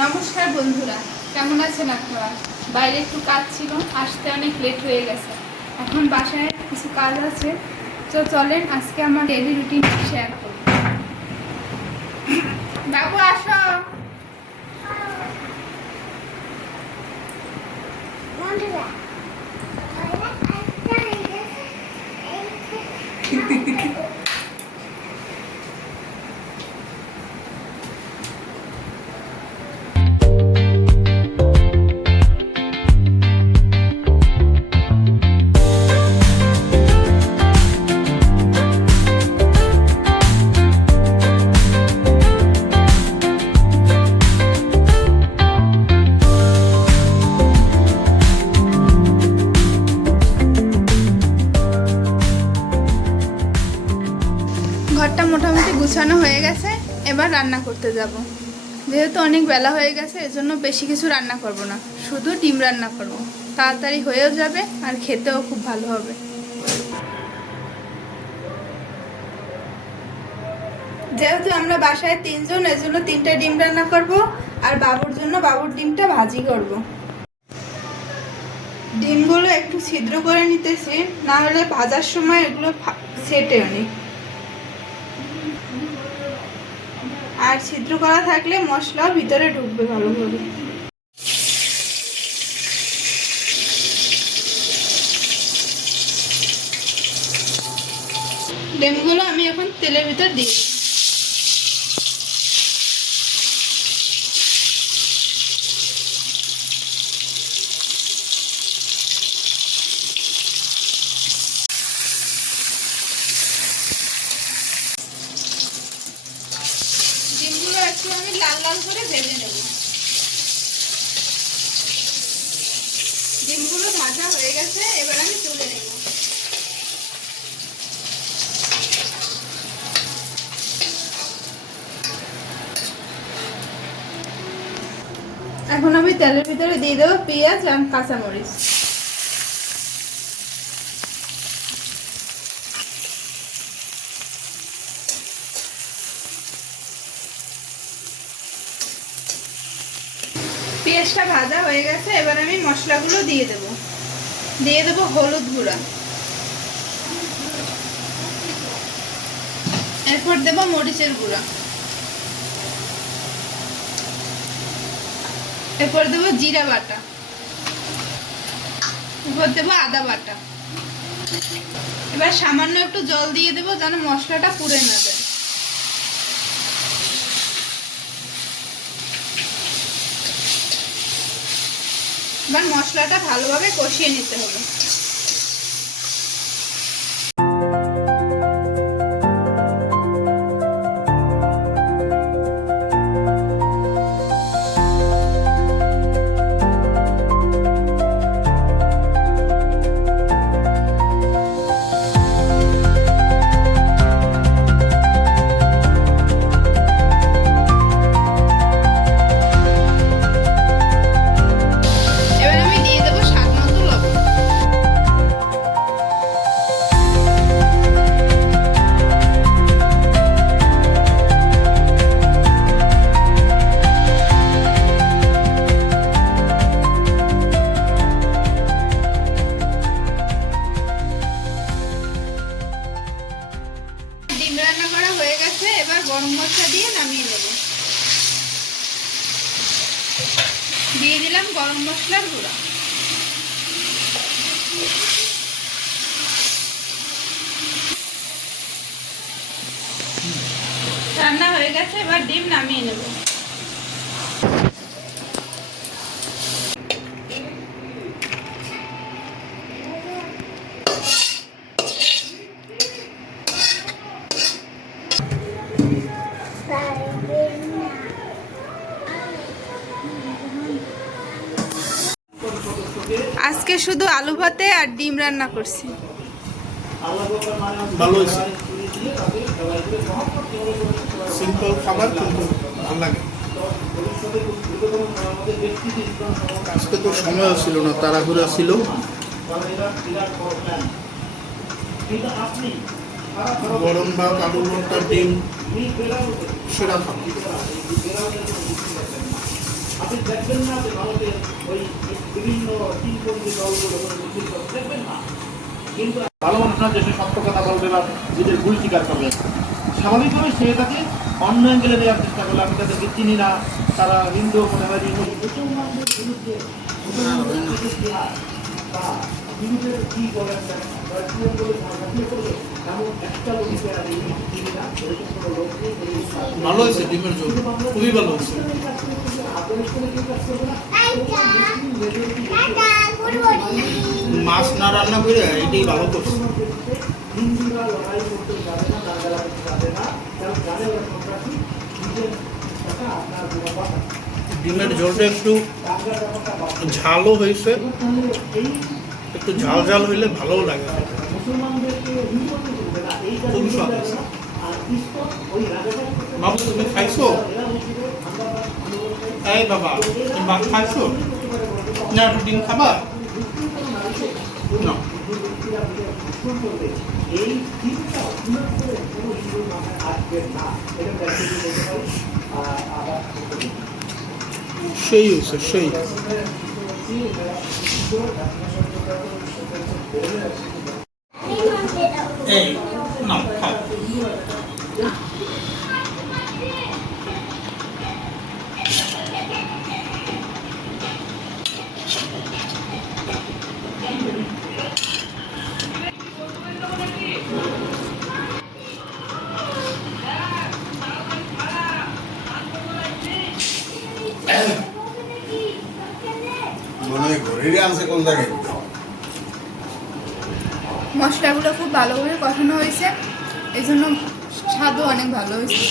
নমস্কার বন্ধুরা, কেমন আছেন আপনারা? বাইরে একটু কাজ ছিল, আসতে অনেক লেট হয়ে গেছে। এখন বাসায় কিছু কাজ আছে, তো চলেন আজকে আমার ডেইলি রুটিন শেয়ার করব। বাবু আসো। ঘরটা মোটামুটি গুছানো হয়ে গেছে, এবার রান্না করতে যাব। যেহেতু অনেক বেলা হয়ে গেছে, এজন্য বেশি কিছু রান্না করব না, শুধু ডিম রান্না করব। তাড়াতাড়ি হয়েও যাবে আর খেতেও খুব ভালো হবে। যেহেতু আমরা বাসায় 3 জন, এজন্য 3টা ডিম রান্না করব, আর বাবুর জন্য বাবুর ডিমটা ভাজি করব। ডিমগুলো একটু ছিদ্র করে নিতেছি, না হলে ভাজার সময় এগুলো সেটে অনেক। আর ছিদ্র করা থাকলে মশলাও ভিতরে ঢুকবে ভালোভাবে। ডিমগুলো আমি এখন তেলের ভিতর দিই। ডিমগুলো একটু আমি লাল লাল করে ভেজে নেব। ডিমগুলো ভাজা হয়ে গেছে, এবার আমি তুলে নেব। এখন আমি তেলের ভিতরে দিয়ে দেবো পেঁয়াজ আর কাঁচামরিচ। পেঁয়াজটা ভাজা হয়ে গেছে, এবার আমি মশলাগুলো দিয়ে দেব। দিয়ে দেব হলুদ গুঁড়া, এরপর দেব মরিচের গুঁড়া, এরপর দেব জিরা বাটা, এরপর দেব আদা বাটা। এবার সামান্য একটু জল দিয়ে দেব যেন মশলাটা পুড়ে না যায়। এবার মশলাটা ভালোভাবে কষিয়ে নিতে হবে। রান্না করা হয়ে গেছে, এবার গরম মশলা দিয়ে নামিয়ে নেব। দিয়ে দিলাম গরম মশলার গুঁড়া। রান্না হয়ে গেছে, এবার ডিম নামিয়ে নেব। আজকে শুধু আলু ভাতে আর ডিম রান্না করছি। ভালো হয়েছে, সিম্পল খাবার কিন্তু ভালো লাগে। আজকে তো সময়ও ছিল না, তাড়াহুড়া ছিল। গরম ভাত, আলু ভর্তা, ডিম সেরা খাবার। আপনি দেখবেন না যে ভারতের ওই বিভিন্ন কিংবদন্তি দলগুলো দেখবেন না, কিন্তু ভালো মানুষ না যে সে সত্য কথা বলবে বা নিজের ভুল স্বীকার করবে। স্বাভাবিকভাবে সে তাকে অন্য অ্যাঙ্গেলে দেওয়ার চেষ্টা করলে আমি তাদেরকে চিনি না, তারা হিন্দু মনে মুসলমানদের বিরুদ্ধে বা বিরুদ্ধে কি বলেন এমন একটা লোককে আমি চিনি না, এরকম কোনো লোক নেই। ভালো হয়েছে ডিমের ঝোল, খুবই ভালো হয়েছে। মাছ না রান্না করে এটাই ভালো করছে। হিন্দুরা লড়াই করতে যাবে না, দাঙ্গা করতে যাবে না, কারণ জানে ওরা সন্ত্রাসী, নিজের টাকা আপনার গুণাবান। ডিমের ঝোলটা একটু ঝালও হয়েছে, একটু ঝাল ঝাল হইলে ভালোও লাগে। মুসলমানদেরকে হিন্দুত্ব করবে না, এইটা খুবই স্বাদ হয়েছে। আর ইসকন ওই রাজাকার বাবু তুমি খাইছো? এই বাবা তুমি ভাত খাইছো না? একটু ডিম খাবা না? এই চিন্তা করে কোনো হিন্দুর মাথায় আসবে না, এটা ব্যক্তিগত বলতে পারি। আবার সেই হয়েছে সেই। এই না খাও। মনে হয় ঘরেরই আনছে কোন জায়গায়। মশলাগুলো খুব ভালোভাবে কষানো হয়েছে, এই জন্য স্বাদও অনেক ভালো হয়েছে।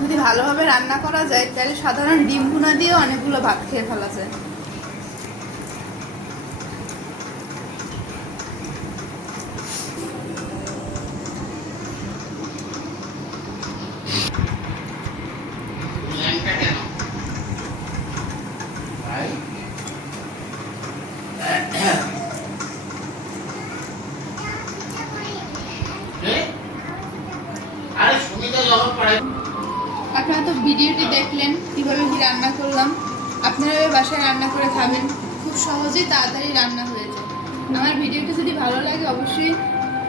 যদি ভালোভাবে রান্না করা যায় তাহলে সাধারণ ডিম ভুনা দিয়ে অনেকগুলো ভাত খেয়ে ফেলা যায়। আপনারা তো ভিডিওটি দেখলেন কিভাবে কি রান্না করলাম। আপনারা এবার বাসায় রান্না করে খাবেন, খুব সহজেই তাড়াতাড়ি রান্না হয়ে যায়। আমার ভিডিওটি যদি ভালো লাগে অবশ্যই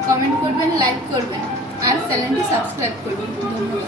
কমেন্ট করবেন, লাইক করবেন আর চ্যানেলটি সাবস্ক্রাইব করবেন। ধন্যবাদ।